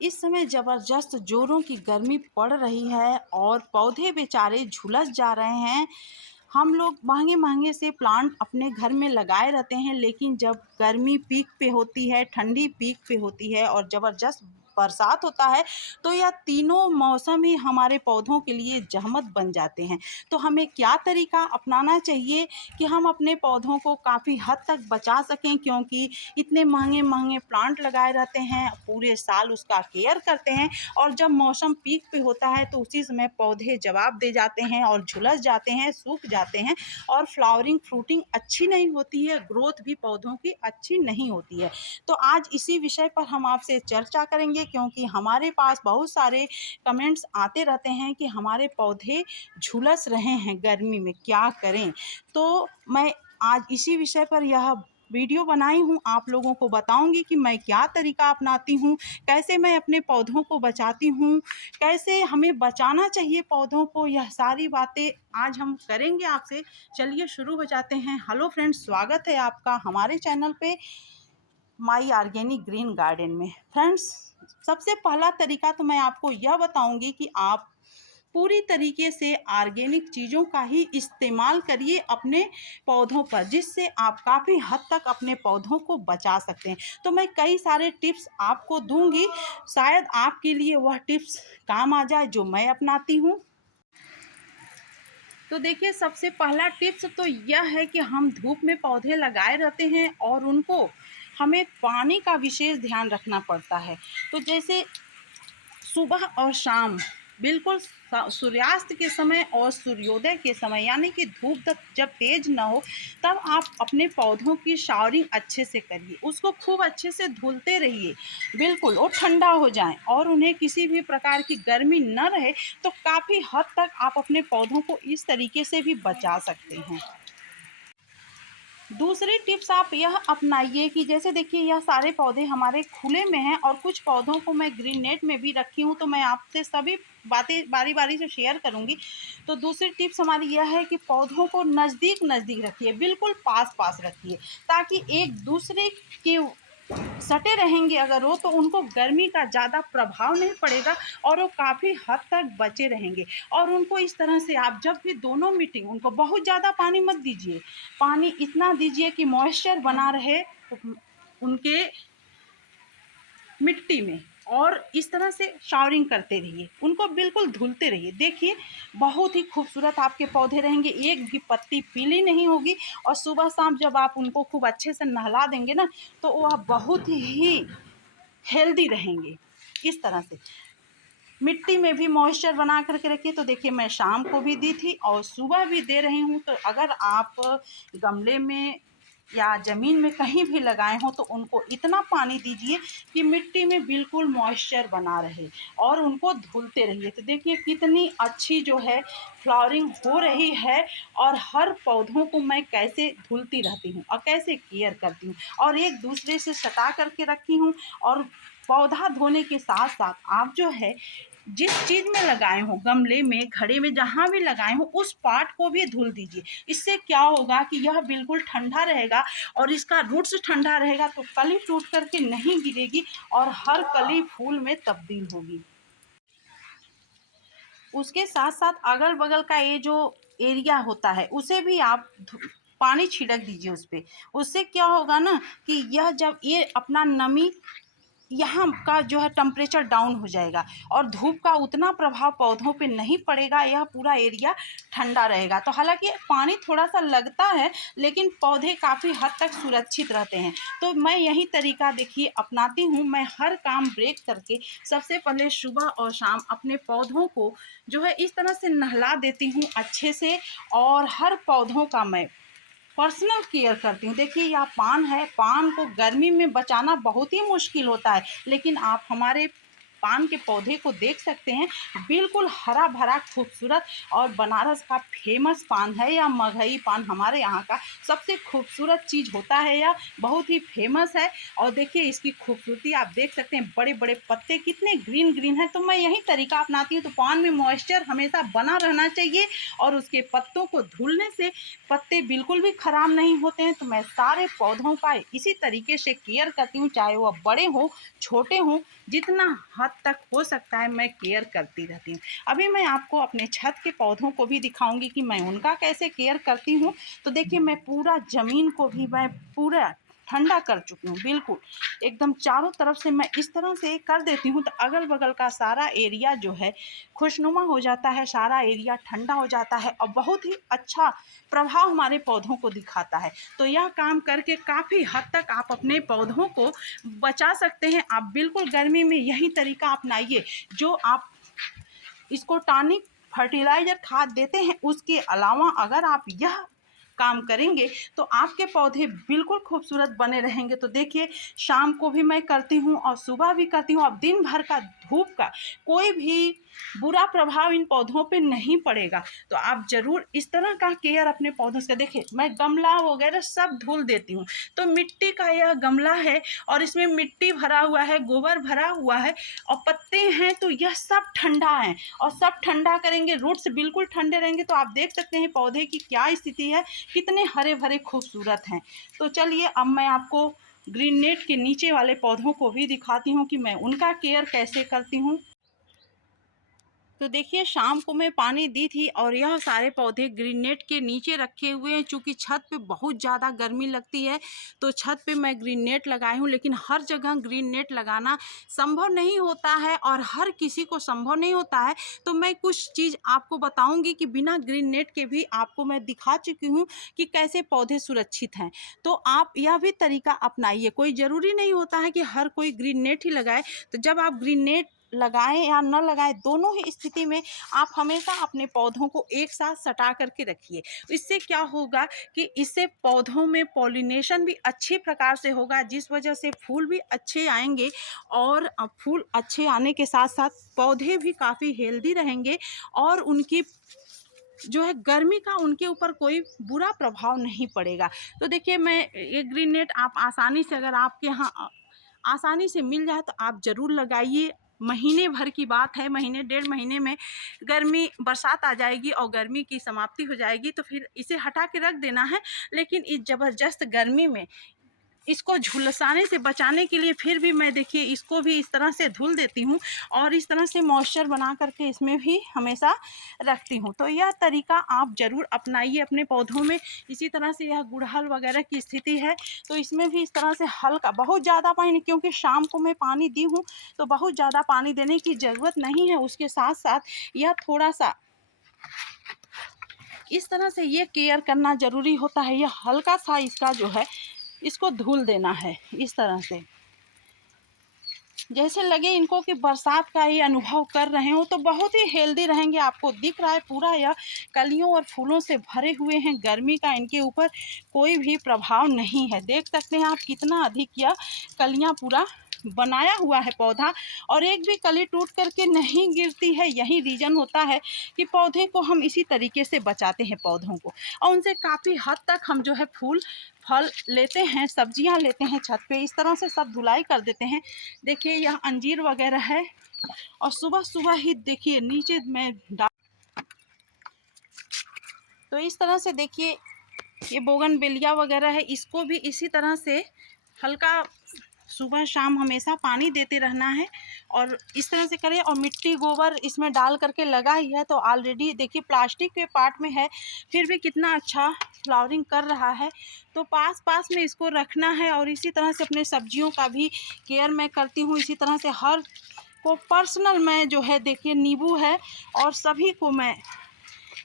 इस समय ज़बरदस्त ज़ोरों की गर्मी पड़ रही है और पौधे बेचारे झुलस जा रहे हैं। हम लोग महँगे-महँगे से प्लांट अपने घर में लगाए रहते हैं, लेकिन जब गर्मी पीक पे होती है, ठंडी पीक पे होती है और ज़बरदस्त बरसात होता है, तो यह तीनों मौसम ही हमारे पौधों के लिए ज़हमत बन जाते हैं। तो हमें क्या तरीका अपनाना चाहिए कि हम अपने पौधों को काफ़ी हद तक बचा सकें, क्योंकि इतने महँगे-महँगे प्लांट लगाए रहते हैं, पूरे साल उसका केयर करते हैं और जब मौसम पीक पे होता है तो उसी समय पौधे जवाब दे जाते हैं और झुलस जाते हैं, सूख जाते हैं और फ्लावरिंग, फ्रूटिंग अच्छी नहीं होती है, ग्रोथ भी पौधों की अच्छी नहीं होती है। तो आज इसी विषय पर हम आपसे चर्चा करेंगे, क्योंकि हमारे पास बहुत सारे कमेंट्स आते रहते हैं कि हमारे पौधे झुलस रहे हैं गर्मी में, क्या करें? तो मैं आज इसी विषय पर यह वीडियो बनाई हूँ, आप लोगों को बताऊंगी कि मैं क्या तरीका अपनाती हूँ, कैसे मैं अपने पौधों को बचाती हूँ, कैसे हमें बचाना चाहिए पौधों को। यह सारी बातें आज हम करेंगे आपसे। चलिए शुरू हो जाते हैं। हेलो फ्रेंड्स, स्वागत है आपका हमारे चैनल पे माई ऑर्गेनिक ग्रीन गार्डन में। फ्रेंड्स, सबसे पहला तरीका तो मैं आपको यह बताऊंगी कि आप पूरी तरीके से ऑर्गेनिक चीज़ों का ही इस्तेमाल करिए अपने पौधों पर, जिससे आप काफ़ी हद तक अपने पौधों को बचा सकते हैं। तो मैं कई सारे टिप्स आपको दूंगी, शायद आपके लिए वह टिप्स काम आ जाए जो मैं अपनाती हूँ। तो देखिए, सबसे पहला टिप्स तो यह है कि हम धूप में पौधे लगाए रहते हैं और उनको हमें पानी का विशेष ध्यान रखना पड़ता है। तो जैसे सुबह और शाम, बिल्कुल सूर्यास्त के समय और सूर्योदय के समय, यानी कि धूप तक जब तेज ना हो, तब आप अपने पौधों की शावरिंग अच्छे से करिए, उसको खूब अच्छे से धुलते रहिए, बिल्कुल वो ठंडा हो जाएं और उन्हें किसी भी प्रकार की गर्मी न रहे। तो काफ़ी हद तक आप अपने पौधों को इस तरीके से भी बचा सकते हैं। दूसरी टिप्स आप यह अपनाइए कि जैसे देखिए, यह सारे पौधे हमारे खुले में हैं और कुछ पौधों को मैं ग्रीन नेट में भी रखी हूँ, तो मैं आपसे सभी बातें बारी बारी से शेयर करूँगी। तो दूसरी टिप्स हमारी यह है कि पौधों को नज़दीक नज़दीक रखिए, बिल्कुल पास पास रखिए, ताकि एक दूसरे के सटे रहेंगे अगर वो, तो उनको गर्मी का ज़्यादा प्रभाव नहीं पड़ेगा और वो काफ़ी हद तक बचे रहेंगे। और उनको इस तरह से आप जब भी दोनों मीटिंग, उनको बहुत ज़्यादा पानी मत दीजिए, पानी इतना दीजिए कि मॉइस्चर बना रहे उनके मिट्टी में, और इस तरह से शावरिंग करते रहिए, उनको बिल्कुल धुलते रहिए। देखिए, बहुत ही खूबसूरत आपके पौधे रहेंगे, एक भी पत्ती पीली नहीं होगी। और सुबह शाम जब आप उनको खूब अच्छे से नहला देंगे ना, तो वह बहुत ही हेल्दी रहेंगे। इस तरह से मिट्टी में भी मॉइस्चर बना करके रखिए। तो देखिए, मैं शाम को भी दी थी और सुबह भी दे रही हूँ। तो अगर आप गमले में या ज़मीन में कहीं भी लगाए हों, तो उनको इतना पानी दीजिए कि मिट्टी में बिल्कुल मॉइस्चर बना रहे और उनको धुलते रहिए। तो देखिए, कितनी अच्छी जो है फ्लावरिंग हो रही है और हर पौधों को मैं कैसे धुलती रहती हूँ और कैसे केयर करती हूँ और एक दूसरे से सटा करके रखी हूँ। और पौधा धोने के साथ साथ आप जो है जिस चीज़ में लगाए हों, गमले में, घड़े में, जहाँ भी लगाए हों, उस पार्ट को भी धुल दीजिए। इससे क्या होगा कि यह बिल्कुल ठंडा रहेगा और इसका रूट्स ठंडा रहेगा, तो कली टूट करके नहीं गिरेगी और हर कली फूल में तब्दील होगी। उसके साथ साथ अगल बगल का ये जो एरिया होता है, उसे भी आप पानी छिड़क दीजिए उस पे। उससे क्या होगा ना कि यह जब ये अपना नमी, यहाँ का जो है टेम्परेचर डाउन हो जाएगा और धूप का उतना प्रभाव पौधों पे नहीं पड़ेगा, यह पूरा एरिया ठंडा रहेगा। तो हालांकि पानी थोड़ा सा लगता है, लेकिन पौधे काफ़ी हद तक सुरक्षित रहते हैं। तो मैं यही तरीका देखिए अपनाती हूँ। मैं हर काम ब्रेक करके सबसे पहले सुबह और शाम अपने पौधों को जो है इस तरह से नहला देती हूँ अच्छे से, और हर पौधों का मैं पर्सनल केयर करती हूँ। देखिए, यह पान है, पान को गर्मी में बचाना बहुत ही मुश्किल होता है, लेकिन आप हमारे पान के पौधे को देख सकते हैं, बिल्कुल हरा भरा खूबसूरत और बनारस का फेमस पान है। या मगही पान हमारे यहाँ का सबसे खूबसूरत चीज़ होता है, या बहुत ही फेमस है। और देखिए इसकी खूबसूरती आप देख सकते हैं, बड़े बड़े पत्ते कितने ग्रीन ग्रीन हैं। तो मैं यही तरीका अपनाती हूँ। तो पान में मॉइस्चर हमेशा बना रहना चाहिए और उसके पत्तों को धुलने से पत्ते बिल्कुल भी ख़राब नहीं होते हैं। तो मैं सारे पौधों का इसी तरीके से केयर करती हूँ, चाहे वह बड़े हों छोटे हों, जितना हद तक हो सकता है मैं केयर करती रहती हूँ। अभी मैं आपको अपने छत के पौधों को भी दिखाऊंगी कि मैं उनका कैसे केयर करती हूँ। तो देखिए मैं पूरा ज़मीन को भी मैं पूरा ठंडा कर चुकी हूँ, बिल्कुल एकदम चारों तरफ से मैं इस तरह से कर देती हूँ। तो अगल बगल का सारा एरिया जो है खुशनुमा हो जाता है, सारा एरिया ठंडा हो जाता है और बहुत ही अच्छा प्रभाव हमारे पौधों को दिखाता है। तो यह काम करके काफ़ी हद तक आप अपने पौधों को बचा सकते हैं। आप बिल्कुल गर्मी में यही तरीका अपनाइए। जो आप इसको टॉनिक फर्टिलाइज़र खाद देते हैं, उसके अलावा अगर आप यह काम करेंगे तो आपके पौधे बिल्कुल खूबसूरत बने रहेंगे। तो देखिए शाम को भी मैं करती हूँ और सुबह भी करती हूँ। अब दिन भर का धूप का कोई भी बुरा प्रभाव इन पौधों पे नहीं पड़ेगा। तो आप ज़रूर इस तरह का केयर अपने पौधों से। देखिए मैं गमला वगैरह सब धुल देती हूँ। तो मिट्टी का यह गमला है और इसमें मिट्टी भरा हुआ है, गोबर भरा हुआ है और पत्ते हैं, तो यह सब ठंडा है और सब ठंडा करेंगे, रूट्स बिल्कुल ठंडे रहेंगे। तो आप देख सकते हैं पौधे की क्या स्थिति है, कितने हरे भरे खूबसूरत हैं। तो चलिए अब मैं आपको ग्रीन नेट के नीचे वाले पौधों को भी दिखाती हूँ कि मैं उनका केयर कैसे करती हूँ। तो देखिए शाम को मैं पानी दी थी और यह सारे पौधे ग्रीन नेट के नीचे रखे हुए हैं। चूँकि छत पे बहुत ज़्यादा गर्मी लगती है तो छत पे मैं ग्रीन नेट लगाई हूँ, लेकिन हर जगह ग्रीन नेट लगाना संभव नहीं होता है और हर किसी को संभव नहीं होता है। तो मैं कुछ चीज़ आपको बताऊँगी कि बिना ग्रीन नेट के भी आपको मैं दिखा चुकी हूँ कि कैसे पौधे सुरक्षित हैं। तो आप यह भी तरीका अपनाइए। कोई ज़रूरी नहीं होता है कि हर कोई ग्रीन नेट ही लगाए। तो जब आप ग्रीन नेट लगाएं या न लगाएं, दोनों ही स्थिति में आप हमेशा अपने पौधों को एक साथ सटा करके रखिए। इससे क्या होगा कि इससे पौधों में पॉलिनेशन भी अच्छी प्रकार से होगा, जिस वजह से फूल भी अच्छे आएंगे और फूल अच्छे आने के साथ साथ पौधे भी काफ़ी हेल्दी रहेंगे और उनकी जो है गर्मी का उनके ऊपर कोई बुरा प्रभाव नहीं पड़ेगा। तो देखिए मैं ये ग्रीन नेट आप आसानी से, अगर आपके यहाँ आसानी से मिल जाए तो आप ज़रूर लगाइए। महीने भर की बात है, महीने डेढ़ महीने में गर्मी बरसात आ जाएगी और गर्मी की समाप्ति हो जाएगी, तो फिर इसे हटा के रख देना है। लेकिन इस ज़बरदस्त गर्मी में इसको झुलसाने से बचाने के लिए फिर भी मैं देखिए इसको भी इस तरह से धुल देती हूँ और इस तरह से मॉइस्चर बना करके इसमें भी हमेशा रखती हूँ। तो यह तरीका आप ज़रूर अपनाइए अपने पौधों में। इसी तरह से यह गुड़हल वगैरह की स्थिति है तो इसमें भी इस तरह से हल्का, बहुत ज़्यादा पानी, क्योंकि शाम को मैं पानी दी हूँ तो बहुत ज़्यादा पानी देने की ज़रूरत नहीं है। उसके साथ साथ यह थोड़ा सा इस तरह से ये केयर करना ज़रूरी होता है। यह हल्का सा इसका जो है इसको धुल देना है इस तरह से, जैसे लगे इनको कि बरसात का ही अनुभव कर रहे हो। तो बहुत ही हेल्दी रहेंगे। आपको दिख रहा है पूरा यह कलियों और फूलों से भरे हुए हैं। गर्मी का इनके ऊपर कोई भी प्रभाव नहीं है। देख सकते हैं आप कितना अधिक यह कलियां पूरा बनाया हुआ है पौधा और एक भी कली टूट करके नहीं गिरती है। यही रीज़न होता है कि पौधे को हम इसी तरीके से बचाते हैं पौधों को, और उनसे काफ़ी हद तक हम जो है फूल फल लेते हैं, सब्जियां लेते हैं। छत पे इस तरह से सब धुलाई कर देते हैं। देखिए यह अंजीर वगैरह है और सुबह सुबह ही देखिए नीचे में तो इस तरह से देखिए ये बोगनवेलिया वगैरह है, इसको भी इसी तरह से हल्का सुबह शाम हमेशा पानी देते रहना है और इस तरह से करें। और मिट्टी गोबर इसमें डाल करके लगा ही है तो ऑलरेडी देखिए प्लास्टिक के पार्ट में है, फिर भी कितना अच्छा फ्लावरिंग कर रहा है। तो पास पास में इसको रखना है और इसी तरह से अपने सब्जियों का भी केयर मैं करती हूँ। इसी तरह से हर को पर्सनल मैं जो है देखिए नींबू है और सभी को मैं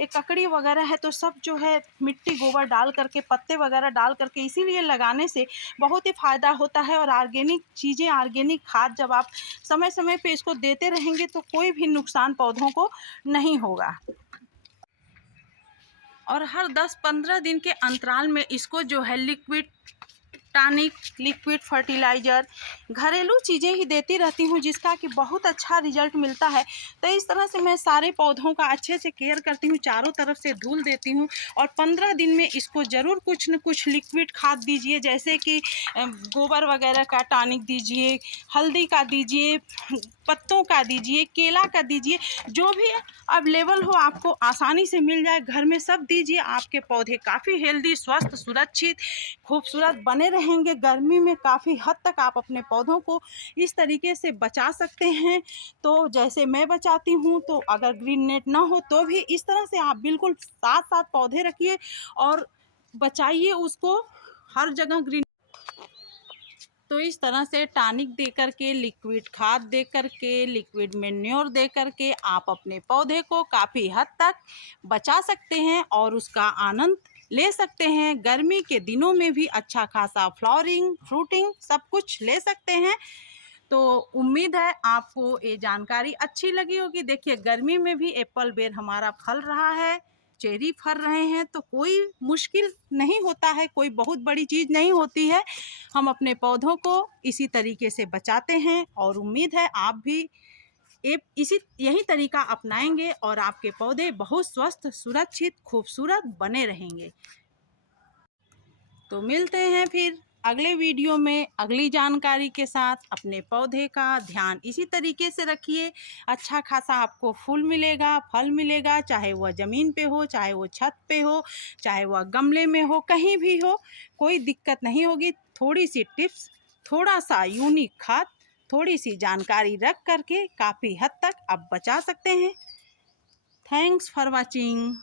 एक ककड़ी वगैरह है तो सब जो है मिट्टी गोबर डाल करके, पत्ते वगैरह डाल करके, इसीलिए लगाने से बहुत ही फ़ायदा होता है। और ऑर्गेनिक चीज़ें, ऑर्गेनिक खाद जब आप समय समय पे इसको देते रहेंगे तो कोई भी नुकसान पौधों को नहीं होगा। और हर 10-15 दिन के अंतराल में इसको जो है लिक्विड टॉनिक, लिक्विड फर्टिलाइज़र, घरेलू चीज़ें ही देती रहती हूँ जिसका कि बहुत अच्छा रिजल्ट मिलता है। तो इस तरह से मैं सारे पौधों का अच्छे से केयर करती हूँ, चारों तरफ से धूल देती हूँ और 15 दिन में इसको ज़रूर कुछ न कुछ लिक्विड खाद दीजिए, जैसे कि गोबर वगैरह का टॉनिक दीजिए, हल्दी का दीजिए, पत्तों का दीजिए, केला का दीजिए, जो भी अवेलेबल हो आपको आसानी से मिल जाए घर में सब दीजिए। आपके पौधे काफ़ी हेल्दी, स्वस्थ, सुरक्षित, खूबसूरत बने रहेंगे। गर्मी में काफ़ी हद तक आप अपने पौधों को इस तरीके से बचा सकते हैं। तो जैसे मैं बचाती हूँ, तो अगर ग्रीन नेट ना हो तो भी इस तरह से आप बिल्कुल साथ साथ पौधे रखिए और बचाइए उसको हर जगह ग्रीन। तो इस तरह से टॉनिक दे करके, लिक्विड खाद दे करके, लिक्विड मैन्योर दे करके आप अपने पौधे को काफ़ी हद तक बचा सकते हैं और उसका आनंद ले सकते हैं। गर्मी के दिनों में भी अच्छा खासा फ्लावरिंग, फ्रूटिंग सब कुछ ले सकते हैं। तो उम्मीद है आपको ये जानकारी अच्छी लगी होगी। देखिए, गर्मी में भी एप्पल बेर हमारा फल रहा है, चेरी फल रहे हैं, तो कोई मुश्किल नहीं होता है, कोई बहुत बड़ी चीज़ नहीं होती है। हम अपने पौधों को इसी तरीके से बचाते हैं और उम्मीद है आप भी यही तरीका अपनाएंगे और आपके पौधे बहुत स्वस्थ, सुरक्षित, खूबसूरत बने रहेंगे। तो मिलते हैं फिर अगले वीडियो में अगली जानकारी के साथ। अपने पौधे का ध्यान इसी तरीके से रखिए, अच्छा खासा आपको फूल मिलेगा, फल मिलेगा, चाहे वह ज़मीन पे हो, चाहे वो छत पे हो, चाहे वह गमले में हो, कहीं भी हो, कोई दिक्कत नहीं होगी। थोड़ी सी टिप्स, थोड़ा सा यूनिक खाद, थोड़ी सी जानकारी रख करके काफ़ी हद तक आप बचा सकते हैं। Thanks for watching.